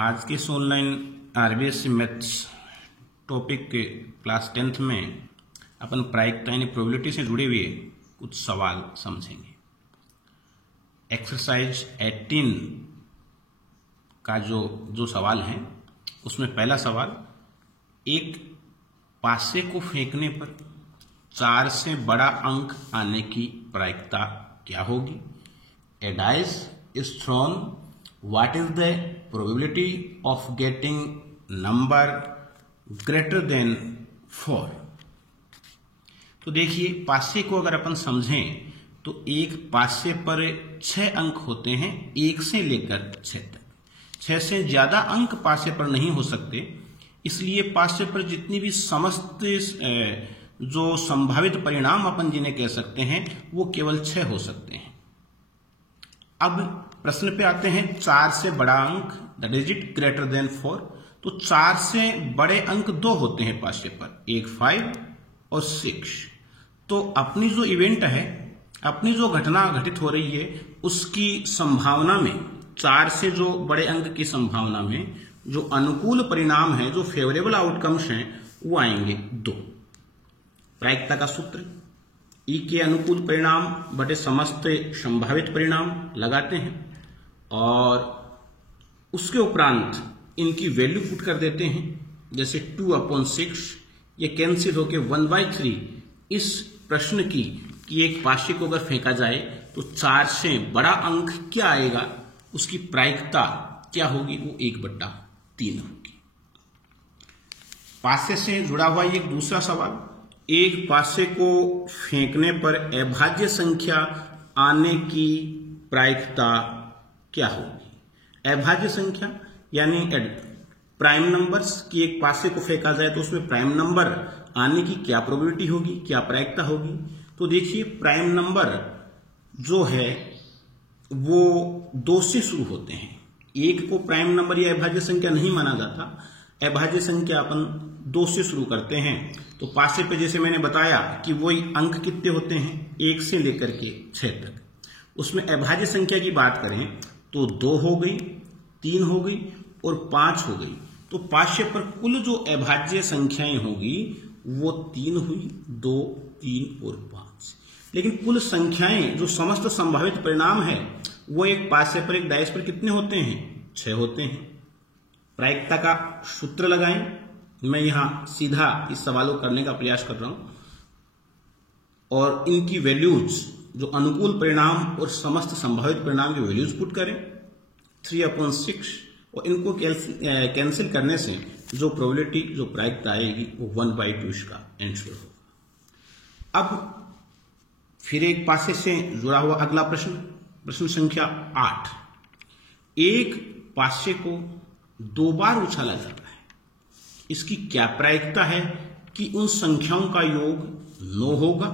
आज के इस ऑनलाइन आरबीएससी मैथ्स टॉपिक के क्लास 10th में अपन प्रायिकता यानी प्रोबेबिलिटी से जुड़े हुए कुछ सवाल समझेंगे। एक्सरसाइज 18 का जो सवाल है उसमें पहला सवाल, एक पासे को फेंकने पर 4 से बड़ा अंक आने की प्रायिकता क्या होगी? A dice is thrown. What is the probability of getting number greater than 4? तो देखिए, पासे को अगर अपन समझें तो एक पासे पर 6 अंक होते हैं, 1 से लेकर 6 तक। 6 से ज्यादा अंक पासे पर नहीं हो सकते, इसलिए पासे पर जितनी भी समस्त जो संभावित परिणाम अपन जिन्हें कह सकते हैं वो केवल 6 हो सकते हैं। अब प्रश्न पे आते हैं, 4 से बड़ा अंक that is it greater than 4। तो 4 से बड़े अंक 2 होते हैं पासे पर, एक 5 और 6। तो अपनी जो इवेंट है, अपनी जो घटना घटित हो रही है उसकी संभावना में, 4 से जो बड़े अंक की संभावना में जो अनुकूल परिणाम है, जो फेवरेबल आउटकम्स हैं, वो आएंगे 2। प्रायिकता का सूत्र, ई के अनुकूल परिणाम बटे समस्त संभावित परिणाम लगाते हैं और उसके उपरांत इनकी वैल्यू पुट कर देते हैं। जैसे 2/6 ये कैंसिल होके 1/3 इस प्रश्न की कि एक पासे को अगर फेंका जाए तो 4 से बड़ा अंक क्या आएगा, उसकी प्रायिकता क्या होगी, वो 1/3 होगी। पासे से जुड़ा हुआ एक दूसरा सवाल, एक पासे को फेंकने पर अभाज्य संख्या आने की प्रायिकता क्या होगी? अभाज्य संख्या यानी प्राइम नंबर्स की एक पासे को फेंका जाए तो उसमें प्राइम नंबर आने की क्या प्रोबेबिलिटी होगी, क्या प्रायिकता होगी? तो देखिए, प्राइम नंबर जो है वो 2 से शुरू होते हैं। 1 को प्राइम नंबर या अभाज्य संख्या नहीं माना जाता, अभाज्य संख्या अपन 2 से शुरू करते हैं। तो पासे पे जैसे मैंने बताया कि वही अंक कितने होते हैं, 1 से लेकर के 6 तक। उसमें अभाज्य संख्या की बात करें तो 2 हो गई, 3 हो गई और 5 हो गई। तो पासे पर कुल जो अभाज्य संख्याएं होगी वो 3 हुई, 2, 3 और 5। लेकिन कुल संख्याएं जो समस्त संभावित परिणाम है वो एक पासे पर, एक डाइस पर कितने होते हैं? 6 होते हैं। प्रायिकता का सूत्र लगाएं। मैं यहां सीधा इस सवाल को करने का प्रयास कर रहा हूं और इनकी वैल्यूज, जो अनुकूल परिणाम और समस्त संभावित परिणाम की वैल्यूज पुट करें 3/6 और इनको कैंसिल करने से जो प्रोबेबिलिटी, जो प्रायिकता आएगी वो 1/2 इसका आंसर होगा। अब फिर एक पासे से जुड़ा हुआ अगला प्रश्न, प्रश्न संख्या 8। एक पासे को 2 बार उछाला जाता है, इसकी क्या प्रायिकता है कि उन संख्याओं का योग 9 होगा?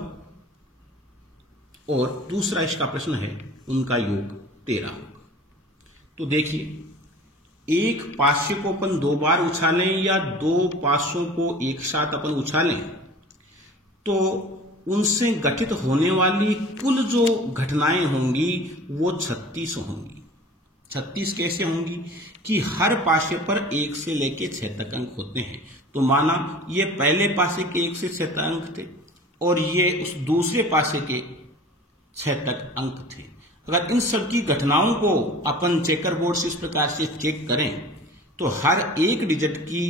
और दूसरा इसका प्रश्न है, उनका योग 13 होगा। तो देखिए, एक पासे को अपन 2 बार उछालें या 2 पासों को एक साथ अपन उछालें तो उनसे गठित होने वाली कुल जो घटनाएं होंगी वो 36 होंगी। 36 कैसे होंगी कि हर पासे पर 1 से लेके 6 तक अंक होते हैं। तो माना ये पहले पासे के 1 से 6 तक अंक थे और ये उस दूसरे पासे के 6 तक अंक थे। अगर इन सब की घटनाओं को अपन चेकर बोर्ड से इस प्रकार से चेक करें तो हर एक डिजिट की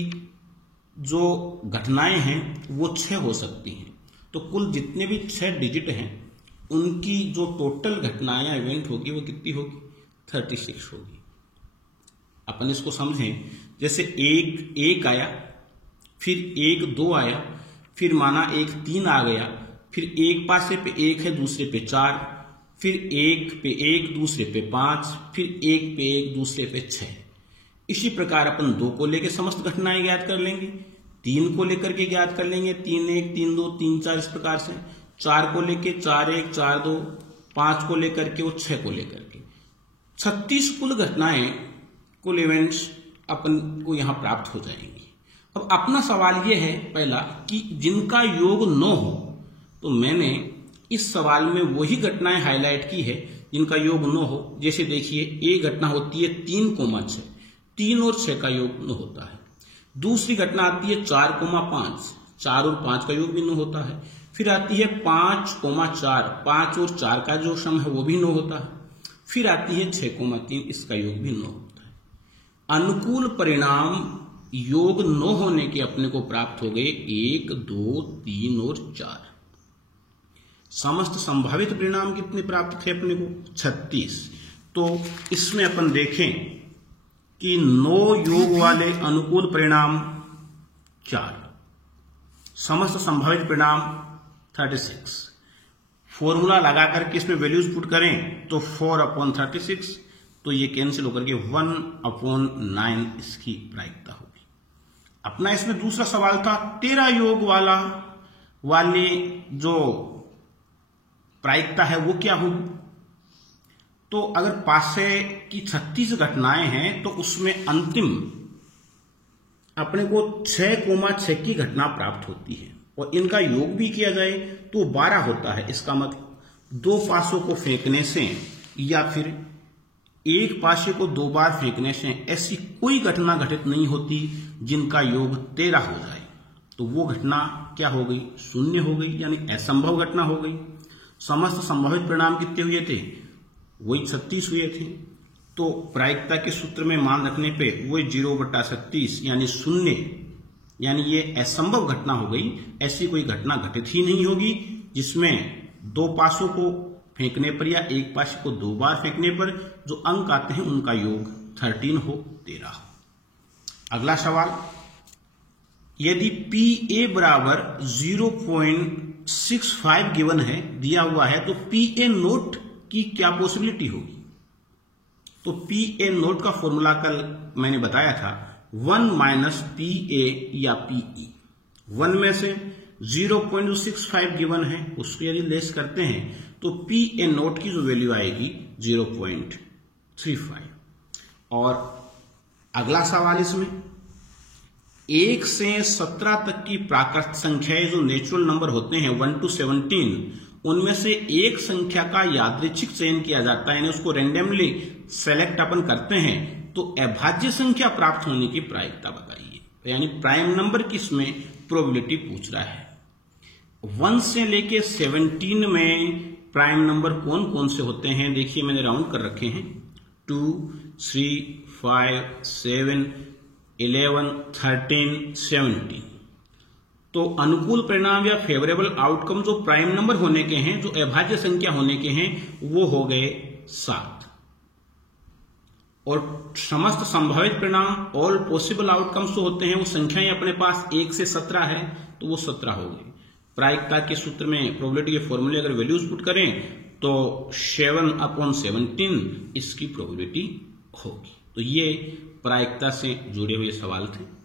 जो घटनाएं हैं वो 6 हो सकती हैं। तो कुल जितने भी 6 डिजिट हैं उनकी जो टोटल घटनाएं या इवेंट होगी वो कितनी होगी? 36 होगी। अपन इसको समझें, जैसे 1 आया, फिर 1 2 आया, फिर माना 1 3 आ गया, फिर एक पासे पे 1 है, दूसरे पे 4, फिर 1 पे 1, दूसरे पे 5, फिर 1 पे 1, दूसरे पे 6। इसी प्रकार अपन 2 को लेकर समस्त घटनाएं ज्ञात कर लेंगे, 3 को लेकर के ज्ञात कर लेंगे, 3 1 3 2 3 4 इस प्रकार से, 4 को लेके 4 1 4 2, 5 को लेकर के और 6 को लेकर के 36 कुल घटनाएं, कुल इवेंट्स अपन को यहां प्राप्त हो जाएंगी। अब अपना सवाल यह है पहला कि जिनका योग 9 हो, तो मैंने इस सवाल में वही घटनाएं हाईलाइट की है जिनका योग 9 हो। जैसे देखिए, एक घटना होती है 3,6, 3 और 6 का योग भिन्न होता है। दूसरी घटना आती है 4,5, 4 और 5 का योग भिन्न होता है। फिर आती है 5,4, 5 और 4 का जो सम है वो भी भिन्न होता है। फिर आती है 6,3, इसका योग भिन्न होता है। अनुकूल परिणाम योग न होने के अपने को प्राप्त हो गए 1, 2, 3 और 4। समस्त संभावित परिणाम कितने प्राप्त थे अपने को? 36। तो इसमें अपन देखें कि 9 योग वाले अनुकूल परिणाम 4, समस्त संभावित परिणाम 36। फॉर्मूला लगा करके इसमें वैल्यूज पुट करें तो 4/36, तो ये कैंसिल होकर के 1/9 इसकी प्रायिकता होगी। अपना इसमें दूसरा सवाल था 13 योग वाले जो प्रायिकता है वो क्या होगी? तो अगर पासे की 36 घटनाएं हैं तो उसमें अंतिम अपने को 6,6 की घटना प्राप्त होती है और इनका योग भी किया जाए तो 12 होता है। इसका मतलब 2 पासों को फेंकने से या फिर एक पासे को 2 बार फेंकने से ऐसी कोई घटना घटित नहीं होती जिनका योग 13 हो जाए। तो वो घटना क्या हो गई? शून्य हो गई, यानी असंभव घटना हो गई। समस्त संभावित परिणाम कितने हुए थे? वही 36 हुए थे। तो प्रायिकता के सूत्र में मान रखने पे वही 0/36 यानी शून्य, यानी ये असंभव घटना हो गई। ऐसी कोई घटना घटित ही नहीं होगी जिसमें 2 पासों को फेंकने पर या एक पासे को 2 बार फेंकने पर जो अंक आते हैं उनका योग 13 हो, 13 हो। अगला सवाल, यदि PA बराबर 0.65 गिवन है, दिया हुआ है, तो PA नोट की क्या पॉसिबिलिटी होगी? तो PA नोट का फॉर्मूला कल मैंने बताया था 1 माइनस PA या PE। 1 में से 0.65 गिवन है, उसको यदि लेस करते हैं तो PA नोट की जो वैल्यू आएगी 0.35। और अगला सवाल इसमें 1 से 17 तक की प्राकृत संख्याएं जो नेचुरल नंबर होते हैं 1 to 17, उनमें से एक संख्या का यादृच्छिक चयन किया जाता है, यानी उसको रैंडमली सेलेक्ट अपन करते हैं, तो अभाज्य संख्या प्राप्त होने की प्रायिकता बताइए। तो यानी प्राइम नंबर की इसमें प्रोबेबिलिटी पूछ रहा है। 1 से लेके 17 में प्राइम नंबर कौन कौन से होते हैं? देखिए मैंने राउंड कर रखे हैं 2, 3, 5, 7, 11, 13, 17। तो अनुकूल परिणाम या फेवरेबल आउटकम जो प्राइम नंबर होने के हैं, जो अभाज्य संख्या होने के हैं, वो हो गए 7। और समस्त संभावित परिणाम ऑल पॉसिबल आउटकम्स जो होते हैं वो संख्याएं अपने पास 1 से 17 है, तो वो 17 हो गई। प्रायिकता के सूत्र में प्रोबेबिलिटी के फॉर्मूले अगर वैल्यूज पुट करें तो 7/17 इसकी प्रोबेबिलिटी होगी। तो ये प्रायिकता से जुड़े हुए सवाल थे।